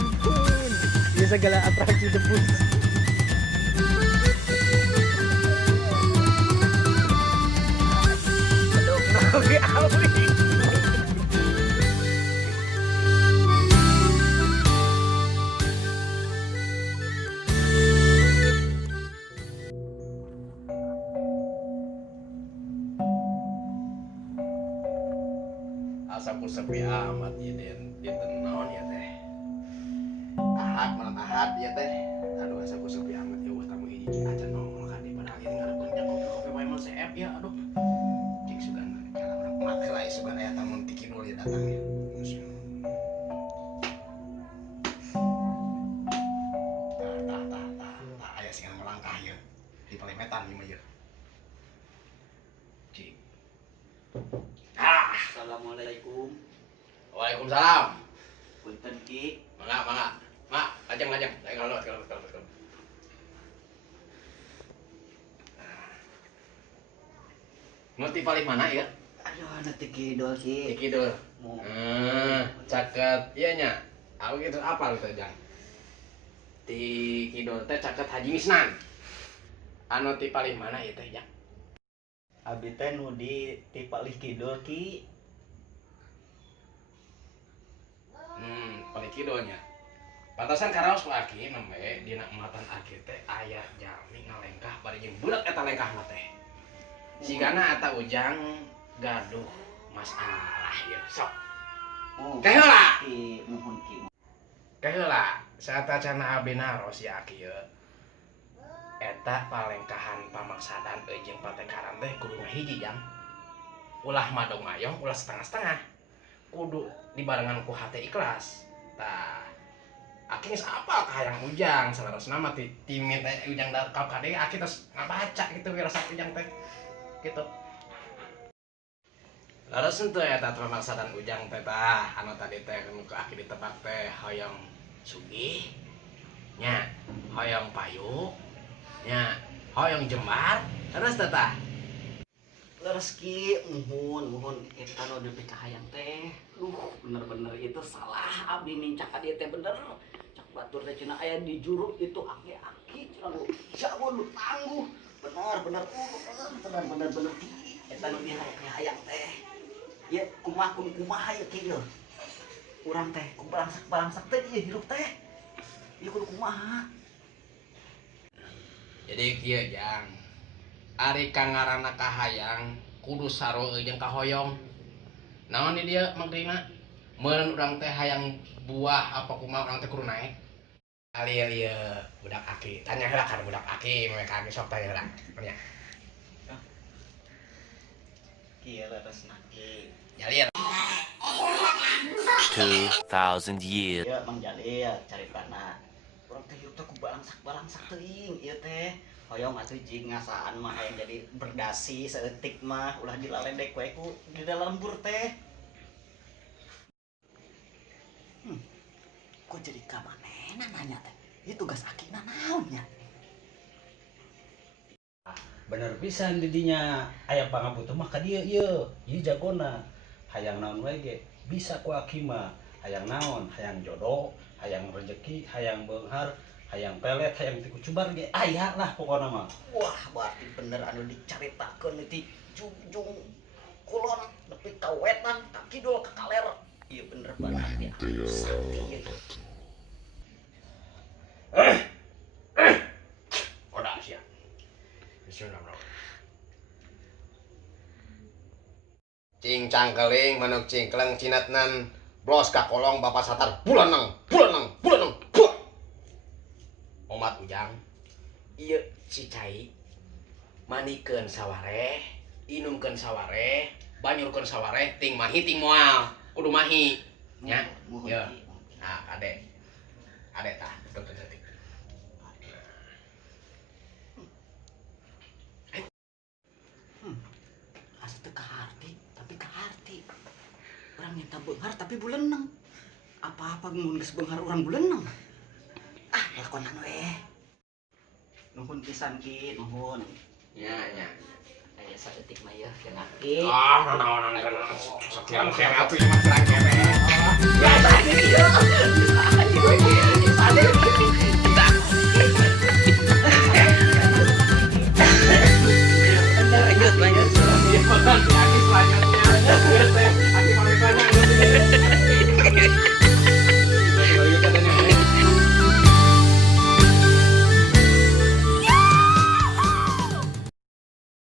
ampun. Ini segala atraksi debus. Aduh, nabi awi. Asaku sepi amat ya den naon ya teh. Ahad malam ahad ya teh. Aduh asaku sepi amat ya tamu hiji aja nongol kan di pada akhirnya ngarep kerja kopi wae mah CF ya aduh. Cik sugan kalau orang materai sugan aya tamu tikinul ya datang ya. Tah aya sing melangkah ya. Di palemetan ieu mah ya. Cik. Assalamualaikum. Waalaikumsalam. Punten Ki. Mangga. Mak, lajang. Kalau. Ngerti paling mana ya? Aduh, nanti kidul Ki. Iki dul. Mau Caket iya nya. Aku gitu apa gitu jang. Ti kidul teh caket Haji Misnan. Anu ti paling mana ieu teh jang? abdi teh nu di Tipalih Kidul Ki. Paling kidulnya. Pantasan karaos ku aki nembe dina ematan aki teh aya jami ngalengkah bari jeung budak eta lengkahna teh. Sigana eta ujang gaduh masalah ya. Sok. Kaheula. Ki mohon Ki. Kaheula saata cana abdi naros ya aki ye. Eta palengkahan pamaksadan jeung patekaran teh kudu ngahiji jang. Ulah madong ayong, ulah setengah-setengah. Kudu dibarengan ku hate ikhlas. Tah aki geus apal ka hayang ujang salarosna mah ti timit ujang ka kade aki tos ngabaca gitu wirasa ujang teh. Gitu. Laras henteu eta pamaksadan ujang teh tah anu tadi teh nu aki ditebak teh hoyong sugih nya, hoyong payu nya, hoyong jembar terus teh tah. Leres Ki, mohon eta nu depe ka hayang teh. Bener-bener itu salah abdi nincak ka dieu teh bener. Cak batur teh cenah aya di juru itu aki-aki cenah lu jago lu tangguh. Bener Ki. Eta nu di hayang teh. Ya kumaha ya Ki yo. Urang teh ku balangsak teh ieu hirup teh. Ieu kudu kumaha? Jadi kieu jang. Ari kangarana kahayang kudu saroe jeung kahoyong. Naon di dieu maksudna? Mun urang teh hayang buah apa kumaha urang teh kudu naek. Ali ieu budak aki. Tanya heula kan budak aki, mereka aki sok tanya heula. Nya. Kieu leresna Ki. Jalir. 2,000 years. Ieu Mang Jalil caritana. Urang teh hirup teh ku balangsak teuing ieu teh. Hoyong atuh jing ngasaan mah hayang jadi berdasi saeutik mah ulah dilaledek wae ku di dalam lembur teh. Kok jadi ka manehna nanya teh? Ieu tugas akina naon nya? Bener pisan didinya aya pangabutuh mah ka dieu ieu jagona hayang naon wae ge bisa ku aki mah hayang naon hayang jodoh hayang rezeki hayang beunghar hayang pelet hayang ti kucubar ge aya lah pokona mah. Wah, berarti bener anu dicaritakeun ti Jungjung Kulon nepi ka wetan ka kidul ka kaler. Ieu bener berarti anu sakti ieu. Oda sia. Bismillahirrahmanirrahim. Cing cangkeling manuk cingkleng cinatnan blos ka kolong bapak satar bulanang. Buah. Omat ujang. Ieu cicai manikeun sawareh, inumkeun sawareh, banyurkeun sawareh ting mahi ting moal. Kudu mahi nya. Ieu. Nah, Ade tah betul. Asa teu kaharti, tapi kaharti. Urang minta beunghar tapi buleunang. Apa-apa mun geus beunghar urang buleunang. Ah, lakonan we. Nuhun pisan Ki, nuhun. Nya. Aya saeutik mah ya Kang Aki. Naon sekian kene atuh ieu mah serang kene. Ya tadi dia. Tadi